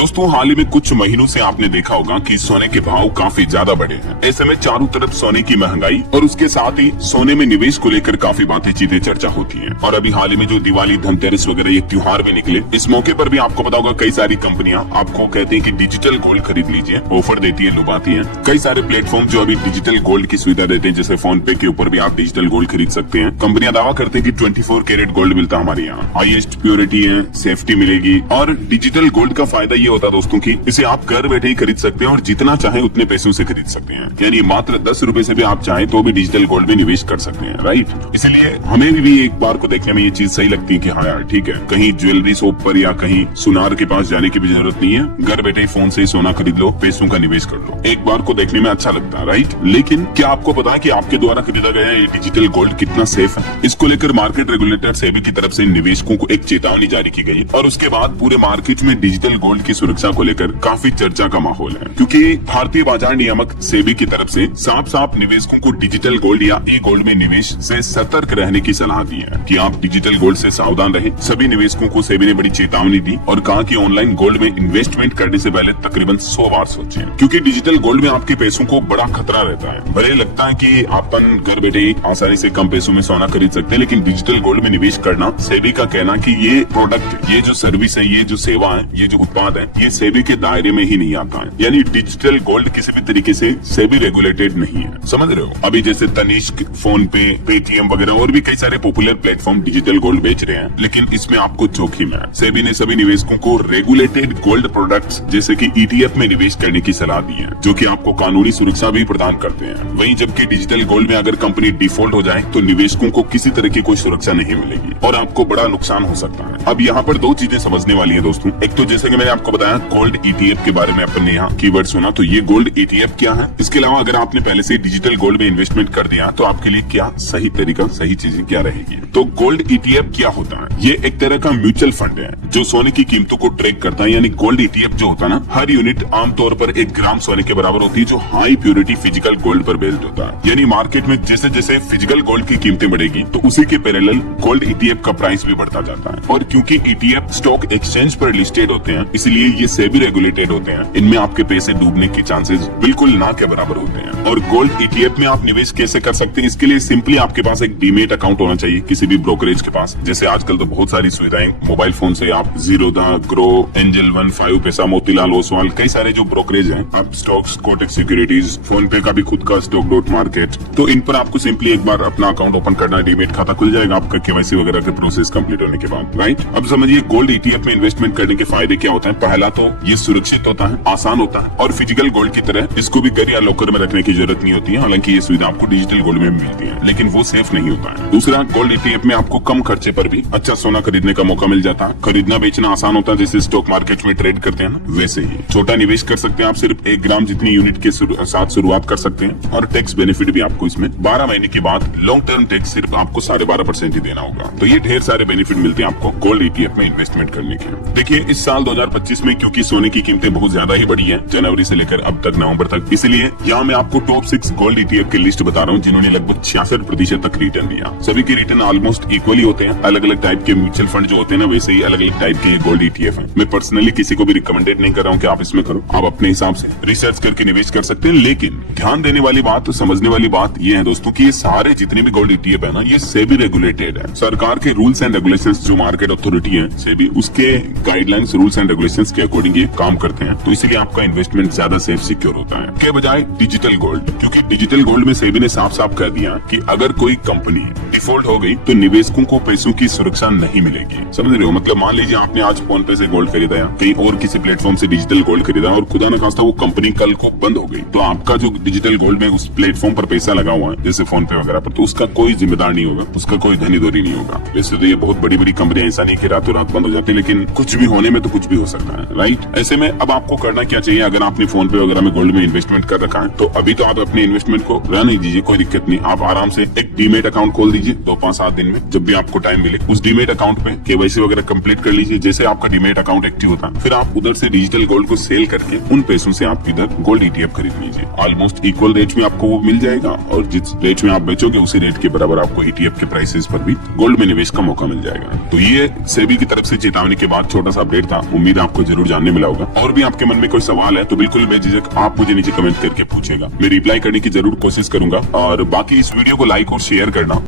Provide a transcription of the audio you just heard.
दोस्तों हाल ही में कुछ महीनों से आपने देखा होगा कि सोने के भाव काफी ज्यादा बढ़े हैं। ऐसे में चारों तरफ सोने की महंगाई और उसके साथ ही सोने में निवेश को लेकर काफी बातें चीजें चर्चा होती हैं। और अभी हाल ही में जो दिवाली, धनतेरस वगैरह ये त्योहार भी निकले, इस मौके पर भी आपको पता होगा कई सारी कंपनियां आपको कहती हैं कि डिजिटल गोल्ड खरीद लीजिए, ऑफर देती है, लुभाती है। कई सारे प्लेटफॉर्म जो अभी डिजिटल गोल्ड की सुविधा देते हैं, जैसे फोन पे के ऊपर भी आप डिजिटल गोल्ड खरीद सकते हैं। कंपनियां दावा करते हैं कि 24 कैरेट गोल्ड मिलता है हमारे यहाँ, हाईएस्ट प्योरिटी है, सेफ्टी मिलेगी। और डिजिटल गोल्ड का फायदा ये होता है दोस्तों की इसे आप घर बैठे ही खरीद सकते हैं और जितना चाहे उतने पैसों से खरीद सकते हैं। यानी मात्र 10 रुपए से भी आप चाहें तो भी डिजिटल गोल्ड में निवेश कर सकते हैं, राइट। इसलिए हमें भी एक बार को देखने में ये चीज सही लगती है कि हाँ यार ठीक है, कहीं ज्वेलरी शॉप पर या कहीं सुनार के पास जाने की भी जरूरत नहीं है, घर बैठे ही फोन से ही सोना खरीद लो, पैसों का निवेश कर लो। एक बार को देखने में अच्छा लगता है, राइट। लेकिन क्या आपको पता है कि आपके द्वारा खरीदा गया ये डिजिटल गोल्ड कितना सेफ है? इसको लेकर मार्केट रेगुलेटर सेबी की तरफ से निवेशकों को एक चेतावनी जारी की गई और उसके बाद पूरे मार्केट में डिजिटल गोल्ड की सुरक्षा को लेकर काफी चर्चा का माहौल है, क्योंकि भारतीय बाजार नियामक सेबी की तरफ से साफ साफ निवेशकों को डिजिटल गोल्ड या ई गोल्ड में निवेश से सतर्क रहने की सलाह दी है कि आप डिजिटल गोल्ड से सावधान रहें। सभी निवेशकों को सेबी ने बड़ी चेतावनी दी और कहा कि ऑनलाइन गोल्ड में इन्वेस्टमेंट करने से पहले तकरीबन 100 बार सोचें, क्योंकि डिजिटल गोल्ड में आपके पैसों को बड़ा खतरा रहता है। भले लगता है कि अपन घर बैठे ही आसानी से कम पैसों में सोना खरीद सकते हैं, लेकिन डिजिटल गोल्ड में निवेश करना, सेबी का कहना कि ये प्रोडक्ट, ये जो सर्विस है, ये जो सेवा है, ये जो उत्पाद है, ये सेबी के दायरे में ही नहीं आता है। यानी डिजिटल गोल्ड किसी भी तरीके से सेबी रेगुलेटेड नहीं है, समझ रहे हो। अभी जैसे तनिष्क, फोन पे, पेटीएम वगैरह और भी कई सारे पॉपुलर प्लेटफॉर्म डिजिटल गोल्ड बेच रहे हैं, लेकिन इसमें आपको जोखिम है। सेबी ने सभी निवेशकों को रेगुलेटेड गोल्ड प्रोडक्ट्स जैसे कि ईटीएफ में निवेश करने की सलाह दी है, जो कि आपको कानूनी सुरक्षा भी प्रदान करते हैं। वहीं जबकि डिजिटल गोल्ड में अगर कंपनी डिफॉल्ट हो जाए तो निवेशकों को किसी तरह की कोई सुरक्षा नहीं मिलेगी और आपको बड़ा नुकसान हो सकता है। अब यहाँ पर दो चीजें समझने वाली है दोस्तों। एक तो जैसे कि मैंने आपको बताया गोल्ड ईटीएफ के बारे में अपन ने यहाँ कीवर्ड सुना, तो ये गोल्ड ईटीएफ क्या है। इसके अलावा अगर आपने पहले से डिजिटल गोल्ड में इन्वेस्टमेंट कर दिया तो आपके लिए क्या सही तरीका, सही चीजें क्या रहेगी। तो गोल्ड ईटीएफ क्या होता है? ये एक तरह का म्यूचुअल फंड है जो सोने की कीमतों को ट्रैक करता है। यानी गोल्ड ईटीएफ जो होता है ना, हर यूनिट आमतौर पर 1 ग्राम सोने के बराबर होती है, जो हाई प्योरिटी फिजिकल गोल्ड पर बेस्ड होता है। यानी मार्केट में जैसे जैसे फिजिकल गोल्ड की कीमतें बढ़ेगी तो उसी के पैरेलल गोल्ड ईटीएफ का प्राइस भी बढ़ता जाता है। और क्योंकि ईटीएफ स्टॉक एक्सचेंज पर लिस्टेड होते हैं, इसलिए ये सेबी रेगुलेटेड होते हैं। इनमें आपके पैसे डूबने की चांसेस बिल्कुल ना के बराबर होते हैं। और गोल्ड ईटीएफ में आप निवेश कैसे कर सकते हैं? इसके लिए सिंपली आपके पास एक डीमेट अकाउंट होना चाहिए किसी भी ब्रोकरेज के पास। जैसे आजकल तो बहुत सारी सुविधाएं मोबाइल फोन से आप जीरोधा, ग्रो, एंजल वन, 5 पैसा, मोतीलाल ओसवाल, कई सारे जो ब्रोकरेज हैं, आप स्टॉक्स, कोटक सिक्योरिटीज, फोन पे का भी खुद का स्टॉक डॉट मार्केट, तो इन पर आपको सिंपली एक बार अपना अकाउंट ओपन करना, डीमेट खाता खुल जाएगा आपका केवाईसी वगैरह के प्रोसेस कंप्लीट होने के बाद, राइट। अब समझिए गोल्ड ईटीएफ में इन्वेस्टमेंट करने के फायदे क्या होता है। पहला तो ये सुरक्षित होता है, आसान होता है और फिजिकल गोल्ड की तरह इसको भी घर या लॉकर में रखने की जरूरत नहीं होती है। हालांकि ये सुविधा आपको डिजिटल गोल्ड में भी मिलती है, लेकिन वो सेफ नहीं होता है। दूसरा, गोल्ड ईटीएफ में आपको कम खर्चे पर भी अच्छा सोना खरीदने का मौका मिल जाता है। खरीदना बेचना आसान होता है, जैसे स्टॉक मार्केट में ट्रेड करते हैं ना, वैसे ही छोटा निवेश कर सकते हैं आप। सिर्फ 1 ग्राम जितनी यूनिट के साथ शुरुआत कर सकते हैं और टैक्स बेनिफिट भी आपको इसमें 12 महीने के बाद लॉन्ग टर्म टैक्स सिर्फ आपको 12.5% ही देना होगा। तो ये ढेर सारे बेनिफिट मिलते हैं आपको गोल्ड ईटीएफ में इन्वेस्टमेंट करने के। देखिए इस साल 2025 में क्योंकि सोने की कीमतें बहुत ज्यादा ही बढ़ी है जनवरी से लेकर अब तक नवंबर तक, इसलिए यहाँ मैं आपको टॉप 6 गोल्ड ईटीएफ की लिस्ट बता रहा हूँ जिन्होंने लगभग 66% तक रिटर्न दिया। सभी के रिटर्न ऑलमोस्ट इक्वली होते हैं। अलग अलग टाइप के म्यूचुअल फंड जो होते हैं ना, वैसे ही अलग अलग टाइप के गोल्ड ईटीएफ है। मैं पर्सनली किसी को भी रिकमेंडेड नहीं कर रहा हूँ कि आप इसमें करो, आप अपने हिसाब से रिसर्च करके निवेश कर सकते हैं। लेकिन ध्यान देने वाली बात, समझने वाली बात ये है दोस्तों कि ये सारे जितने भी गोल्ड ईटीएफ है ना, ये सेबी रेगुलेटेड है। सरकार के रूल्स एंड रेगुलेशंस, जो मार्केट अथॉरिटी है सेबी, उसके गाइडलाइंस, रूल्स एंड रेगुलेशंस के अकॉर्डिंग ये काम करते हैं। तो इसीलिए आपका इन्वेस्टमेंट ज्यादा सेफ, सिक्योर होता है के बजाय डिजिटल गोल्ड। क्योंकि डिजिटल गोल्ड में सेबी ने साफ साफ कह दिया कि अगर कोई कंपनी डिफॉल्ट हो गई तो निवेशकों को पैसों की सुरक्षा नहीं मिलेगी। समझ रहे हो? मतलब मान लीजिए आपने आज फोन पे से गोल्ड खरीदा या कहीं और किसी प्लेटफॉर्म से डिजिटल गोल्ड खरीदा और खुदा न खास्ता वो कंपनी कल को बंद हो गई, तो आपका जो डिजिटल गोल्ड में उस प्लेटफॉर्म पर पैसा लगा हुआ है, जैसे फोन पे वगैरह पर, तो उसका कोई जिम्मेदार नहीं होगा, उसका कोई धनीधोरी नहीं होगा। वैसे तो ये बहुत बड़ी बड़ी कंपनियां, ऐसा नहीं कि रातों रात बंद हो जाती, लेकिन कुछ भी होने में तो कुछ भी हो सकता है, राइट। ऐसे में अब आपको करना क्या चाहिए? अगर आपने फोन पे वगैरह में गोल्ड में इन्वेस्टमेंट कर रखा है तो अभी तो आप अपने इन्वेस्टमेंट को रहने दीजिए, कोई दिक्कत नहीं। आप आराम से एक डीमेट अकाउंट खोल दीजिए 2-5-7 दिन में, जब भी आपको टाइम मिले उस डीमेट अकाउंट पे केवाईसी वगैरह कंप्लीट कर लीजिए। जैसे आपका डीमेट अकाउंट एक्टिव होता है, फिर आप उधर से डिजिटल गोल्ड को सेल करके उन पैसों से आप इधर गोल्ड ईटीएफ खरीद लीजिए। ऑलमोस्ट इक्वल रेट में आपको वो मिल जाएगा और जिस रेट में आप बेचोगे उसी रेट के बराबर आपको ईटीएफ के प्राइसेस पर भी गोल्ड में निवेश का मौका मिल जाएगा। तो ये सेबी की तरफ से चेतावनी के बाद छोटा सा अपडेट था। उम्मीद है आपको जरूर जानने मिला होगा। और भी आपके मन में कोई सवाल है तो बिल्कुल बेझिझक आप मुझे नीचे कमेंट करके पूछेगा। मैं रिप्लाई करने की जरूर कोशिश करूंगा। और बाकी इस वीडियो को लाइक और शेयर करना